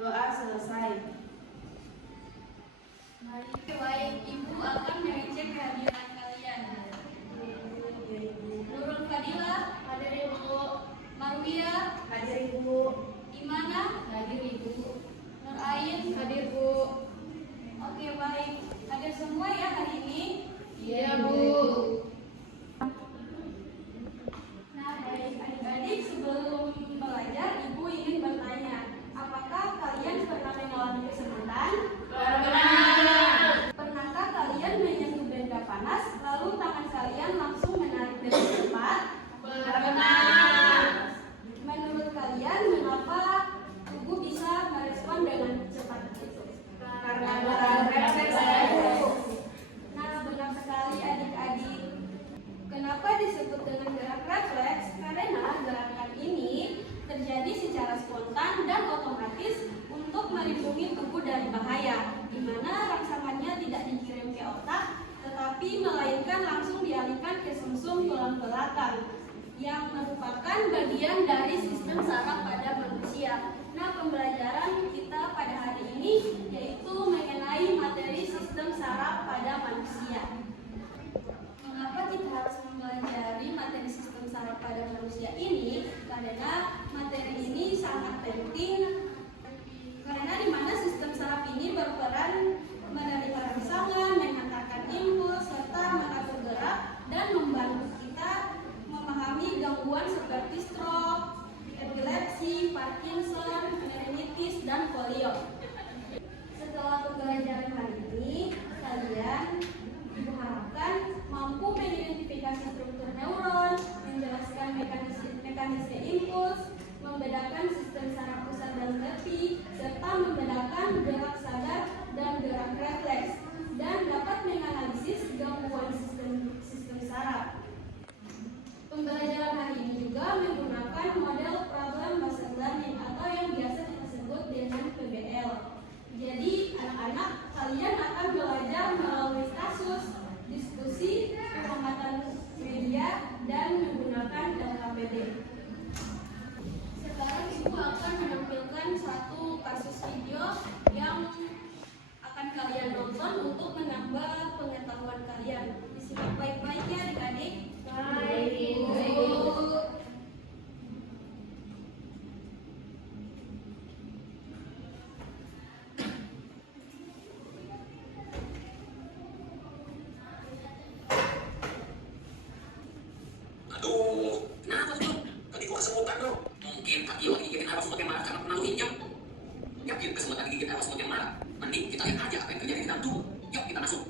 Doa selesai. Baik, Ibu akan mengecek kehadiran kalian. Nurul Fadilah, hadir Ibu. Marwiyah, Hadir Ibu. Imana, hadir Ibu. Nur Ain, hadir Bu. Oke, baik. Hadir semua ya hari ini? Iya, Bu. Nah, baik adik-adik, sebelum belajar, Ibu ingin bertanya, apakah kalian pernah mengalami kesemutan? Pernah. Pernahkah kalian menyentuh benda panas, lalu tangan kalian langsung menarik dengan cepat? Pernah. Menurut kalian, mengapa tubuh bisa merespon dengan cepat itu? Karena gerakan refleks saya, Bu. Nah, benar sekali adik-adik. Kenapa disebut dengan gerak refleks? Karena gerakan ini terjadi secara spontan dan otomatis untuk melindungi tubuh dari bahaya, di mana rangsangannya tidak dikirim ke otak, tetapi melainkan langsung dialihkan ke sumsum tulang belakang, yang merupakan bagian dari sistem saraf pada manusia. Nah, pembelajaran kita pada hari ini yaitu mengenai materi sistem saraf pada manusia. Mengapa kita harus mempelajari materi sistem saraf pada manusia ini? Karena materi ini sangat penting, karena di mana sistem saraf ini berperan menerima rangsangan, menghantarkan impuls, serta mengatur gerak dan membantu kita memahami gangguan seperti stroke, epilepsi, Parkinson, meningitis, dan polio. Setelah pembelajaran hari ini, kalian diharapkan mampu mengidentifikasi struktur neuron, menjelaskan mekanisme impuls, membedakan sistem saraf pusat dan tepi, serta membedakan gerak sadar dan gerak refleks, dan dapat menganalisis gangguan sistem saraf. Pembelajaran hari ini juga menggunakan model problem based learning atau yang biasa kita sebut dengan PBL. Jadi anak-anak kalian akan belajar melalui kasus, diskusi, pengamatan media, dan menggunakan LKPD. Sekarang Ibu akan menampilkan satu kasus video yang akan kalian nonton untuk menambah pengetahuan kalian. Disimak baik-baik ya adik-adik. Baik, Ibu. Aduh, kenapa tuh? Tadi gua kesemutan dong. Mungkin kaki lo digigitin awas semut yang marah karena pernah lo injak. Yakin kesemutan digigit awas semut yang marah? Mending kita lihat aja apa yang terjadi di dalam tubuh. Yuk kita masuk.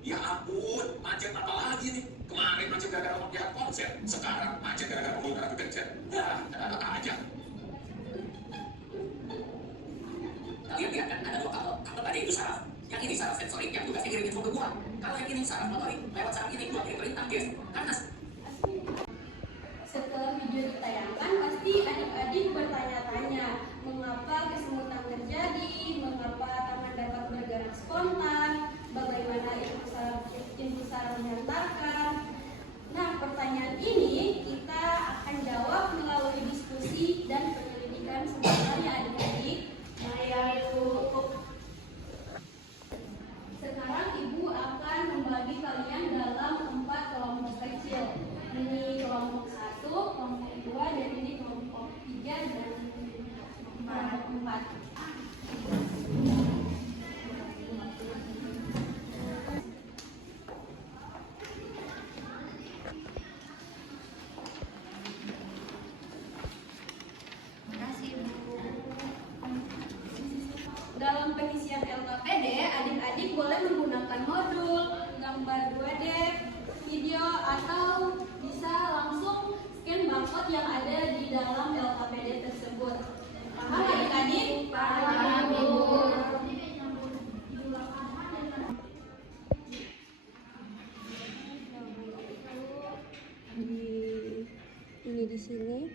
Ya ampun, macet apa lagi nih? Kemarin macet gara-gara memperlihat konser, sekarang macet gara-gara pembongkaran kepencet. Ya, ada aja. Kalian lihat kan ada dua kabel. Kabel tadi itu saraf. Yang ini saraf sensorik yang tugasnya kirim info ke gua. Kalau yang ini saraf motorik, lewat saraf ini gua kirim perintah, guys. Karena Setelah video ditayangkan, pasti adik-adik bertanya-tanya mengapa kesemutan terjadi, mengapa tangan dapat bergerak spontan, bagaimana impuls saraf dihantarkan. Nah, pertanyaan ini kita akan jawab melalui diskusi dan penyelidikan sebenarnya adik-adik. Sekarang Ibu akan membagi kalian dalam 4 kelompok kecil. Ini kelompok 1, kelompok 2, dan ini kelompok 3 dan kelompok 4. Dalam pengisian LKPD, adik-adik boleh menggunakan modul, gambar 2D, video, atau bisa langsung scan barcode yang ada di dalam LKPD tersebut. Paham adik-adik? Paham, Ibu. Ini di sini.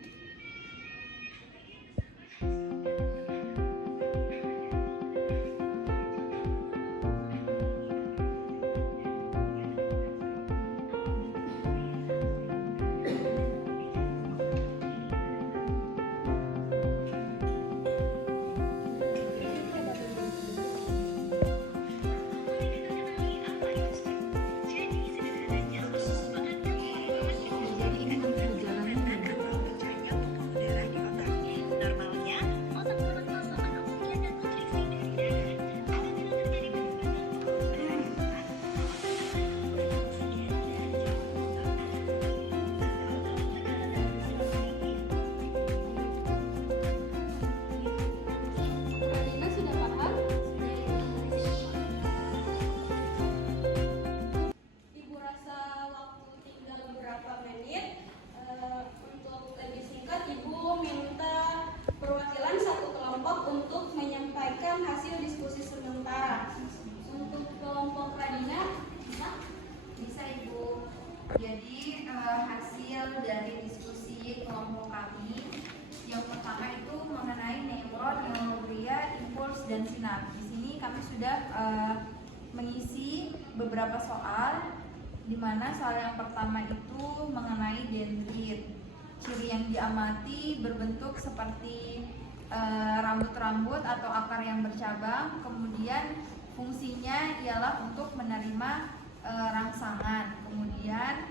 diskusi kelompok kami. Yang pertama itu mengenai neuron, neuroglia, impuls, dan sinaps. Di sini kami sudah mengisi beberapa soal, di mana soal yang pertama itu mengenai dendrit. Ciri yang diamati berbentuk seperti rambut-rambut atau akar yang bercabang. Kemudian fungsinya ialah untuk menerima rangsangan. Kemudian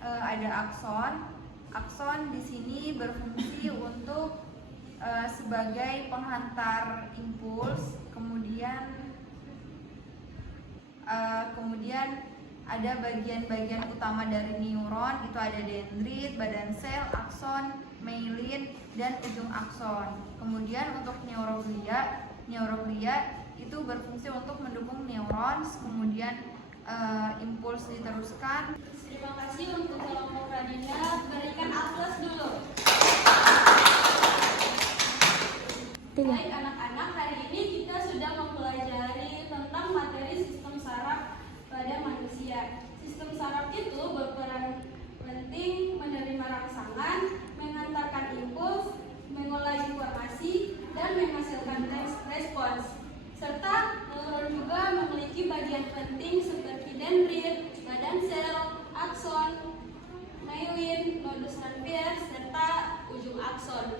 ada akson. Akson di sini berfungsi untuk sebagai penghantar impuls. Kemudian ada bagian-bagian utama dari neuron, itu ada dendrit, badan sel, akson, myelin, dan ujung akson. Kemudian untuk neuroglia itu berfungsi untuk mendukung neuron, kemudian impuls diteruskan. Terima kasih untuk kelompok Radina, berikan aplaus dulu. Baik anak-anak, hari ini kita sudah mempelajari tentang materi sistem saraf pada manusia. Sistem saraf itu berperan penting menerima rangsangan, mengantarkan impuls, mengolah informasi, dan menghasilkan respons. Serta neuron juga memiliki bagian penting seperti dendrit, badan sel, akson, myelin, nodus transvers, serta ujung akson.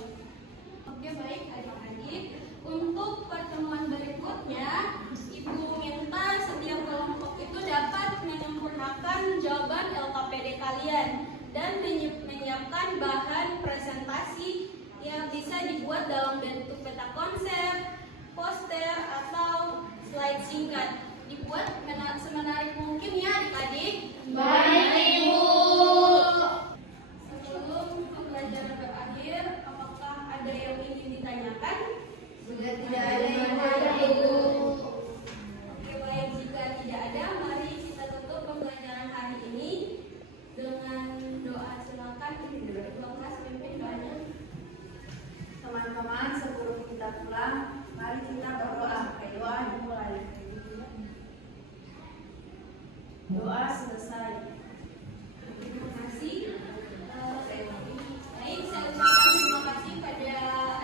Oke, baik adik-adik. Untuk pertemuan berikutnya, Ibu minta setiap kelompok itu dapat menyempurnakan jawaban LKPD kalian dan menyiapkan bahan presentasi yang bisa dibuat dalam bentuk peta konsep, poster, atau slide singkat. Dibuat semenarik mungkin ya adik-adik. Baik, Ibu. Sebelum pembelajaran berakhir, apakah ada yang ingin ditanyakan? Sudah tidak ada yang ada, Ibu. Oke, baik. Jika tidak ada, mari kita tutup pembelajaran hari ini dengan doa. Silakan Ibu kelas pimpin doanya. Teman-teman, sebelum kita pulang, mari kita berdoa. Doa dimulai. Doa selesai. Terima kasih. Baik, saya ucapkan terima kasih pada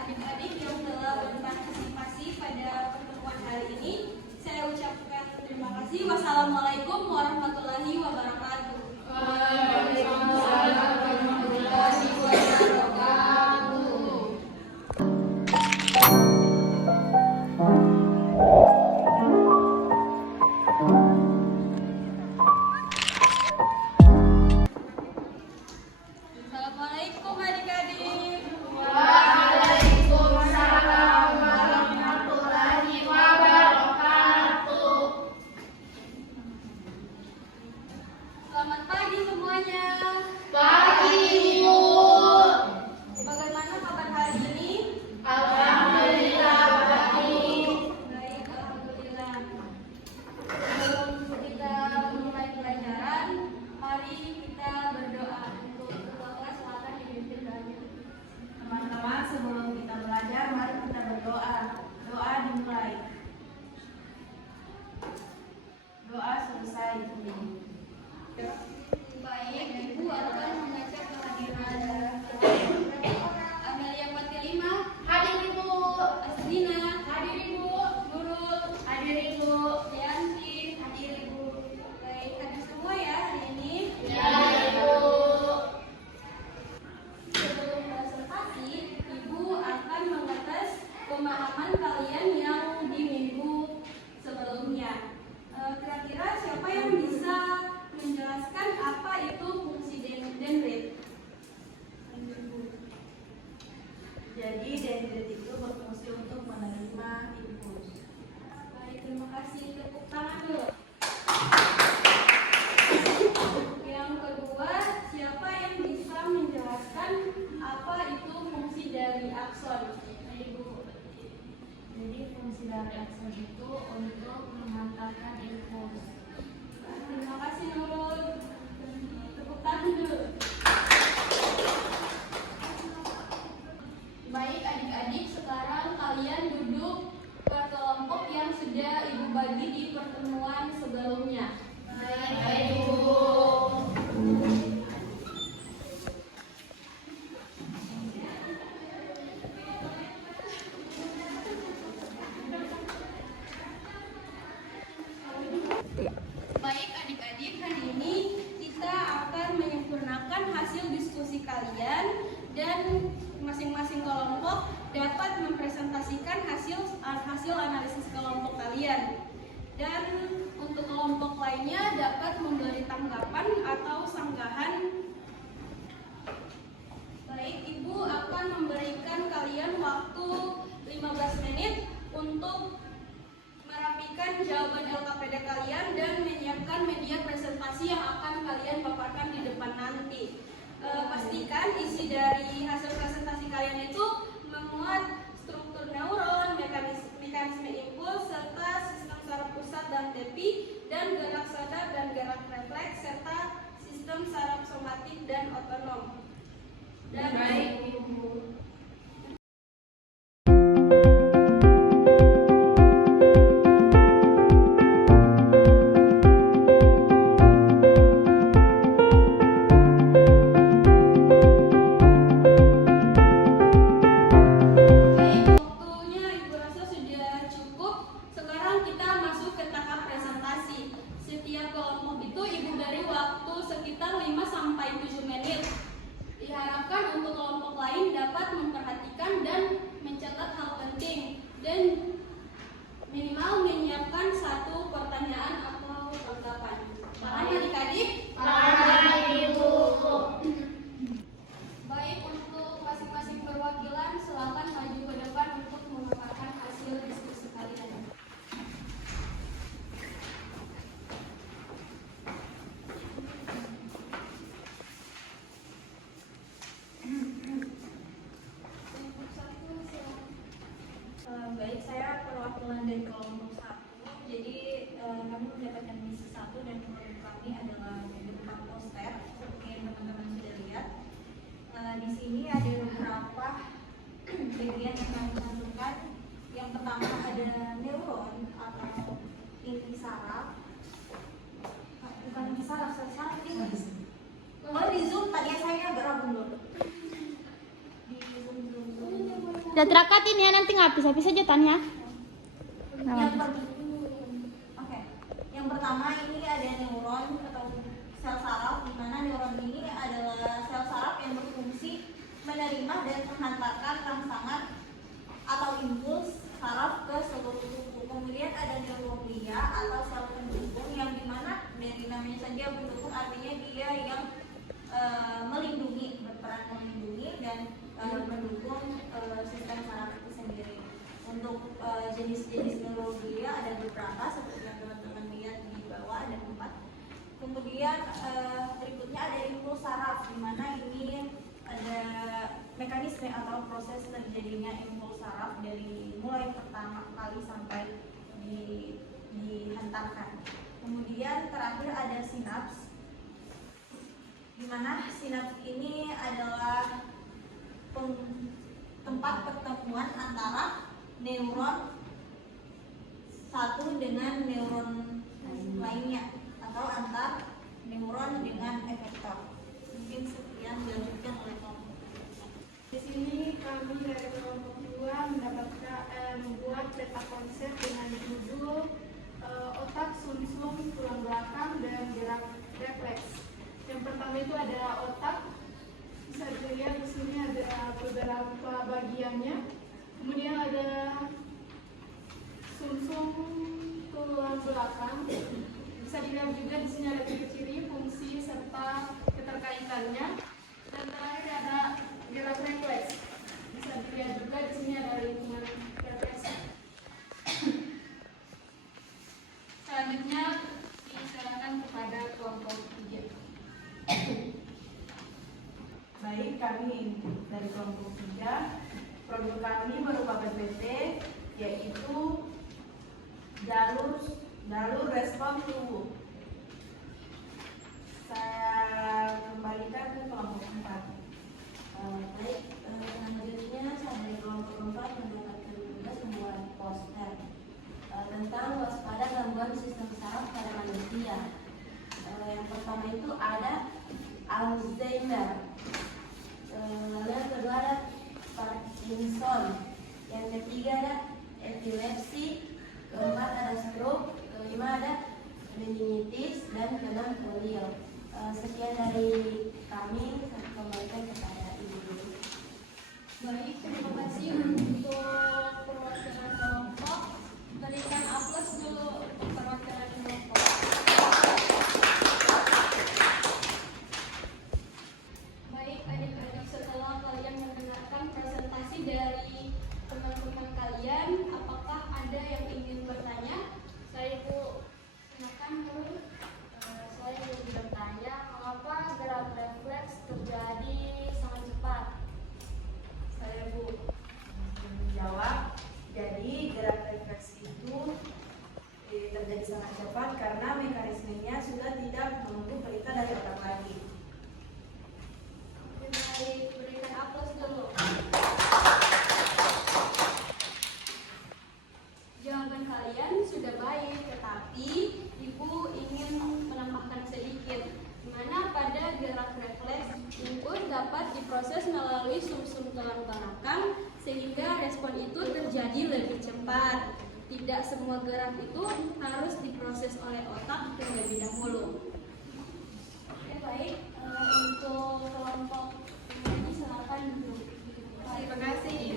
adik-adik yang telah berpartisipasi pada pertemuan hari ini. Saya ucapkan terima kasih. Wassalamualaikum warahmatullahi wabarakatuh. Waalaikumsalam warahmatullahi wabarakatuh. Assalamualaikum adik-adik. Waalaikumsalam warahmatullahi wabarakatuh. Selamat pagi semuanya. Pagi, Ibu. Bagaimana kabar hari ini? Alhamdulillah baik. Baik, alhamdulillah. Sebelum kita mulai pelajaran, mari kita berdoa. Untuk ketua kelas silakan dipimpin doanya. Teman-teman, sebelum kita belajar, mari kita berdoa. Doa dimulai. Doa selesai. Baik, Ibu akan membaca kehadiran Amelia Fatilima, Hadir, Ibu. Asdina, hadir Ibu, Nurul, Hadir, Ibu. Yanti, hadir Ibu. Baik, hadir semua ya hari ini. Ya, Ibu. Sebelum presentasi, Ibu akan mengetes pemahaman kalian yang di minggu sebelumnya. Kira-kira siapa yang bisa menjelaskan apa itu fungsi dendrit? Jadi dendrit itu berfungsi untuk menerima impuls. Baik, terima kasih. Tepuk tangan dulu. Yang kedua, siapa yang bisa menjelaskan apa itu fungsi dari akson? Ibu. Jadi fungsi dari akson itu untuk menghantarkan impuls. Terima kasih Nurul. Tepuk tangan dulu. Baik adik-adik, sekarang kalian duduk ke kelompok yang sudah Ibu bagi di pertemuan sebelumnya. Baik, Ibu. dapat mempresentasikan hasil analisis kelompok kalian. Dan untuk kelompok lainnya dapat memberi tanggapan atau sanggahan. Baik, Ibu akan memberikan kalian waktu 15 menit untuk merapikan jawaban LKPD kalian dan menyiapkan media presentasi yang akan kalian paparkan di depan nanti. Pastikan isi dari hasil presentasi kalian itu memuat struktur neuron, mekanisme impuls, serta sistem saraf pusat dan tepi, dan gerak sadar dan gerak refleks, serta sistem saraf somatik dan otonom. Dan baik, Ibu. Diharapkan untuk kelompok lain dapat memperhatikan dan mencatat hal penting dan minimal menyiapkan satu pertanyaan atau tanggapan. Paham adik-adik? Paham, Ibu. Baik, untuk masing-masing perwakilan silakan maju ke depan untuk memaparkan hasil diskusi kalian. Baik, saya perwakilan dari kelompok 1. Jadi kami mendapatkan misi 1 dan menurut kami adalah berupa poster seperti yang teman-teman sudah lihat. Di sini ada beberapa bagian yang kami cantumkan. Yang pertama ada neuron atau inti saraf. Bukan inti saraf, saraf ini. Kalau di Zoom tadi saya berabung dulu. Datrakatin ya, nanti nggak bisa aja tanya. Yang pertama ini ada neuron atau sel saraf, di mana neuron ini adalah sel saraf yang berfungsi menerima dan menghantarkan rangsangan atau impuls saraf ke seluruh tubuh. Kemudian ada neuroglia atau sel pendukung yang dimana dari namanya saja pendukung, artinya dia yang melindungi, berperan melindungi dan mendukung sistem saraf itu sendiri. Untuk jenis-jenis neuroglia ada beberapa seperti yang teman-teman lihat di bawah, ada 4. Kemudian berikutnya ada impuls saraf, di mana ini ada mekanisme atau proses terjadinya impuls saraf dari mulai pertama kali sampai dihantarkan. Kemudian terakhir ada sinaps, di mana sinaps ini adalah tempat pertemuan antara neuron satu dengan neuron lainnya atau antar neuron dengan efektor. Mungkin sekian dilanjutkan oleh kelompok. Di sini kami dari kelompok 2 membuat peta konsep dengan judul otak, sumsum, tulang belakang, dan gerak refleks. Yang pertama itu ada otak. Bisa dilihat di sini ada beberapa bagiannya. Kemudian ada sumsum tulang belakang. Bisa dilihat juga di sini ada ciri-ciri, fungsi serta keterkaitannya. Dan terakhir ada gerak refleks. Bisa dilihat juga di sini ada lingkungan refleks. Selanjutnya diserahkan kepada kelompok 3. Baik, kami dari kelompok 3, produk kami berupa PPT, yaitu jalur respon tubuh. Saya kembalikan ke kelompok 4. Baik, selanjutnya saya dari kelompok 4 mendapatkan tugas membuat poster tentang waspada gangguan sistem saraf pada manusia. Yang pertama itu ada Alzheimer, lalu yang kedua ada Parkinson, yang ketiga ada epilepsi, keempat ada stroke, kelima ada meningitis, dan keenam polio. Sekian dari kami. mendengarkan presentasi dari teman-teman kalian. Apakah ada yang ingin bertanya? Saya Bu, silakan Bu. Saya ingin bertanya, mengapa gerak refleks terjadi sangat cepat? Saya Bu menjawab. Jadi gerak refleks itu terjadi sangat cepat karena mekanismenya sudah tidak menunggu perintah dari otak lagi. Baik, berikan aplaus dulu. Jawaban kalian sudah baik, tetapi Ibu ingin menambahkan sedikit, di mana pada gerak refleks input dapat diproses melalui sumsum tulang belakang sehingga respon itu terjadi lebih cepat. Tidak semua gerak itu harus diproses oleh otak terlebih dahulu. Oke, baik. Untuk kelompok ini silakan duduk. Terima kasih.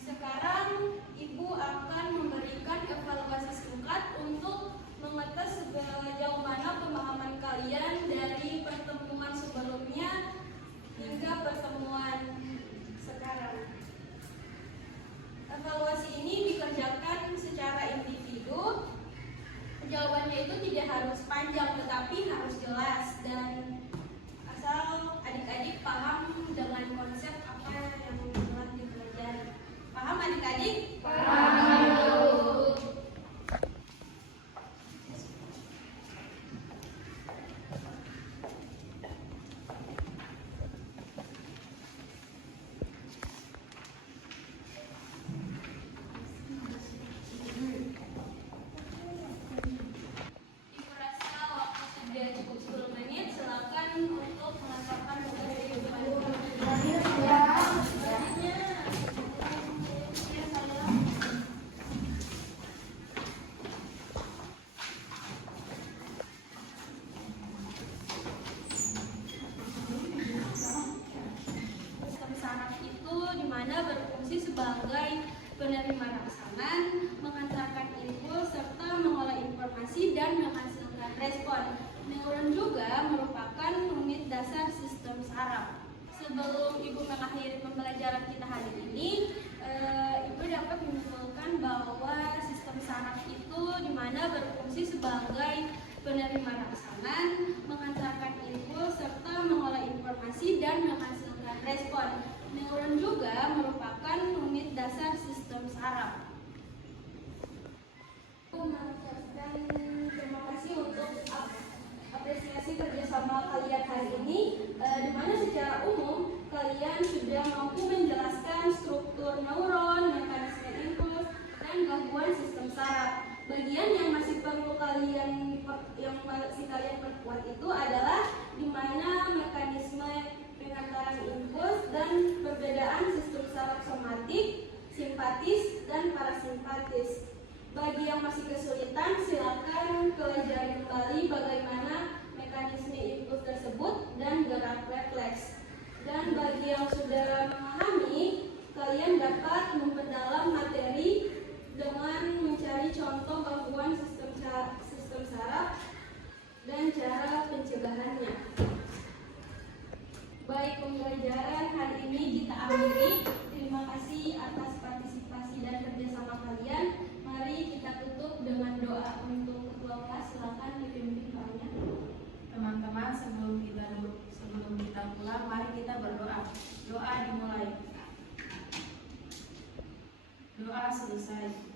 Sekarang Ibu akan memberikan evaluasi singkat untuk mengetes sejauh mana pemahaman kalian dari pertemuan sebelumnya hingga pertemuan sekarang. Evaluasi ini dikerjakan secara individu. Jawabannya itu tidak harus panjang, tetapi harus jelas dan asal adik-adik paham dengan konsep apa yang telah dipelajari. Paham adik-adik? Paham. Ibu rasa waktu sudah cukup 10 menit, silakan untuk mengantarkan tugas di depan. Sistem saraf itu dimana berfungsi sebagai penerima rangsangan, mengantarkan impuls serta mengolah informasi dan menghasilkan respon. Neuron juga merupakan unit dasar sistem saraf. Sebelum Ibu mengakhiri pembelajaran kita hari ini, Ibu dapat menyimpulkan bahwa sistem saraf itu dimana berfungsi sebagai penerima rangsangan, mengantarkan impuls serta mengolah informasi dan menghasilkan respon. Neuron juga merupakan unit dasar sistem saraf. Aku mengucapkan terima kasih untuk apresiasi kerjasama kalian hari ini, di mana secara umum kalian sudah mampu menjelaskan struktur neuron, mekanisme impuls, dan gangguan sistem saraf. Bagian yang masih perlu kalian perkuat itu adalah di mana mekanisme pengantaran impuls dan perbedaan sistem saraf somatik, simpatis, dan parasimpatis. Bagi yang masih kesulitan, silakan pelajari kembali bagaimana mekanisme impuls tersebut dan gerak refleks. Dan bagi yang sudah memahami, kalian dapat memperdalam materi dengan mencari contoh gangguan sistem saraf dan cara pencegahannya. Baik, pembelajaran hari ini kita akhiri. Terima kasih atas partisipasi dan kerjasama kalian. Mari kita tutup dengan doa. Untuk ketua kelas silakan dipimpin doanya. Teman-teman, sebelum kita pulang, mari kita berdoa. Doa dimulai. Doa selesai.